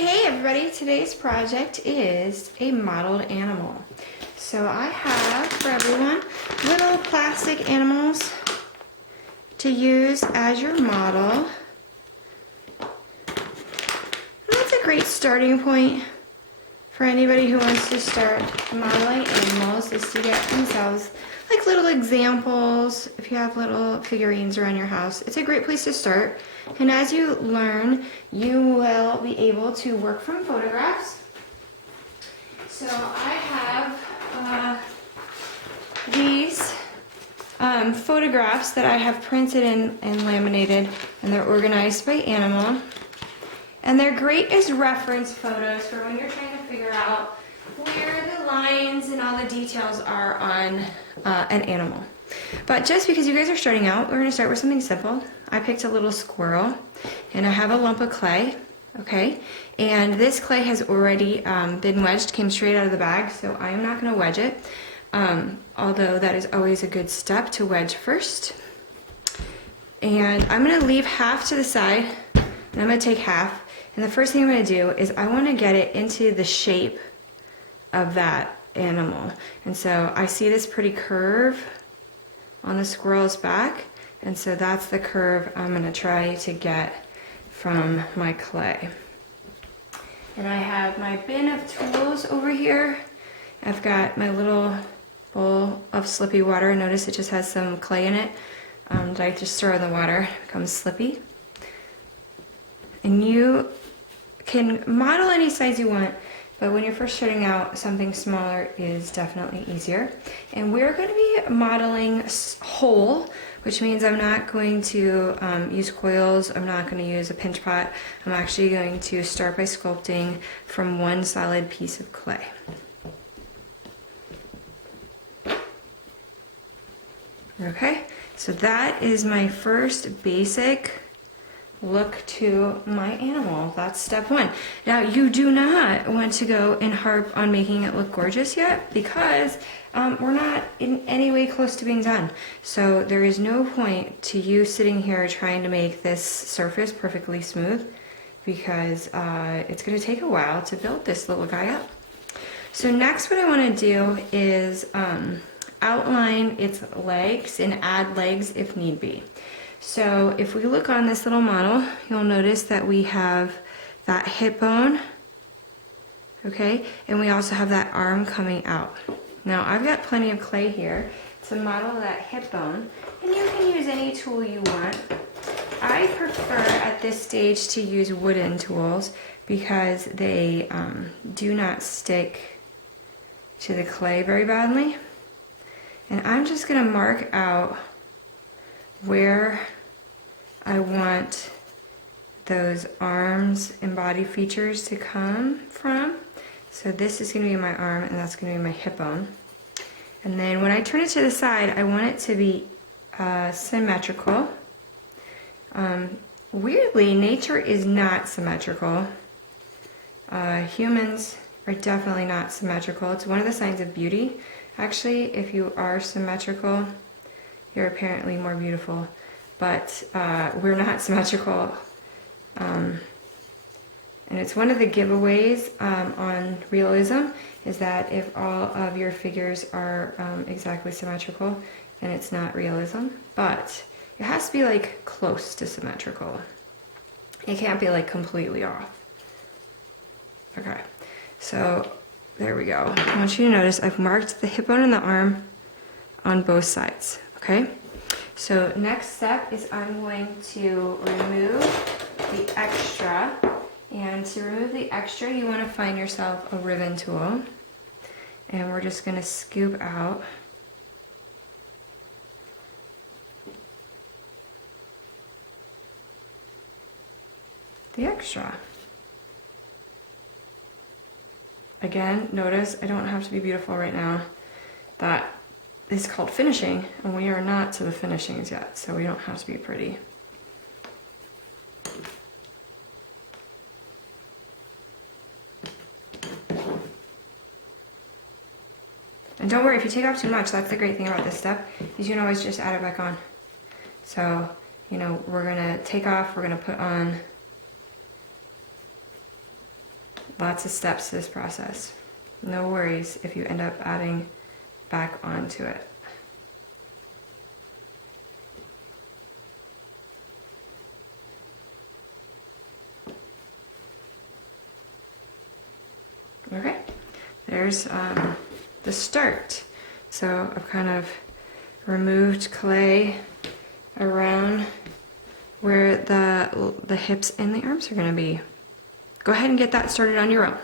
Hey everybody, today's project is a modeled animal. So I have for everyone little plastic animals to use as your model. And that's a great starting point for anybody who wants to start modeling animals, is to get themselves like little examples. If you have little figurines around your house, it's a great place to start. And as you learn, you will be able to work from photographs. So I have these photographs that I have printed and laminated, and they're organized by animal. And they're great as reference photos for when you're trying to figure out where the lines and all the details are on an animal. But just because you guys are starting out, we're going to start with something simple. I picked a little squirrel, and I have a lump of clay, okay? And this clay has already been wedged, came straight out of the bag, so I am not going to wedge it, although that is always a good step to wedge first. And I'm going to leave half to the side, and I'm going to take half. And the first thing I'm going to do is I want to get it into the shape of that animal. And so I see this pretty curve on the squirrel's back, and so that's the curve I'm going to try to get from my clay. And I have my bin of tools over here. I've got my little bowl of slippy water. Notice it just has some clay in it that I just throw in the water. It becomes slippy. And you can model any size you want, but when you're first starting out, something smaller is definitely easier. And we're going to be modeling whole, which means I'm not going to use coils, I'm not going to use a pinch pot. I'm actually going to start by sculpting from one solid piece of clay. Okay, so that is my first basic look to my animal. That's step one. Now, you do not want to go and harp on making it look gorgeous yet, because we're not in any way close to being done. So there is no point to you sitting here trying to make this surface perfectly smooth, because it's going to take a while to build this little guy up. So next, what I want to do is outline its legs and add legs if need be. So if we look on this little model, you'll notice that we have that hip bone, okay, and we also have that arm coming out. Now I've got plenty of clay here to model that hip bone, and you can use any tool you want. I prefer at this stage to use wooden tools because they do not stick to the clay very badly. And I'm just going to mark out where I want those arms and body features to come from. So this is going to be my arm, and that's going to be my hip bone. And then when I turn it to the side, I want it to be symmetrical. Weirdly, nature is not symmetrical. Humans are definitely not symmetrical. It's one of the signs of beauty. Actually, if you are symmetrical, you're apparently more beautiful, but we're not symmetrical. And it's one of the giveaways on realism, is that if all of your figures are exactly symmetrical, then it's not realism. But it has to be like close to symmetrical. It can't be like completely off. Okay, so there we go. I want you to notice I've marked the hip bone and the arm on both sides, okay? So next step is I'm going to remove the extra, and to remove the extra you want to find yourself a ribbon tool, and we're just going to scoop out the extra. Again, notice I don't have to be beautiful right now. That is called finishing, and we are not to the finishings yet, so we don't have to be pretty. And don't worry, if you take off too much, that's the great thing about this step, is you can always just add it back on. So, you know, we're gonna take off, we're gonna put on Lots of steps to this process. No worries if you end up adding back onto it. Okay, there's the start. So I've kind of removed clay around where the hips and the arms are going to be. Go ahead and get that started on your own.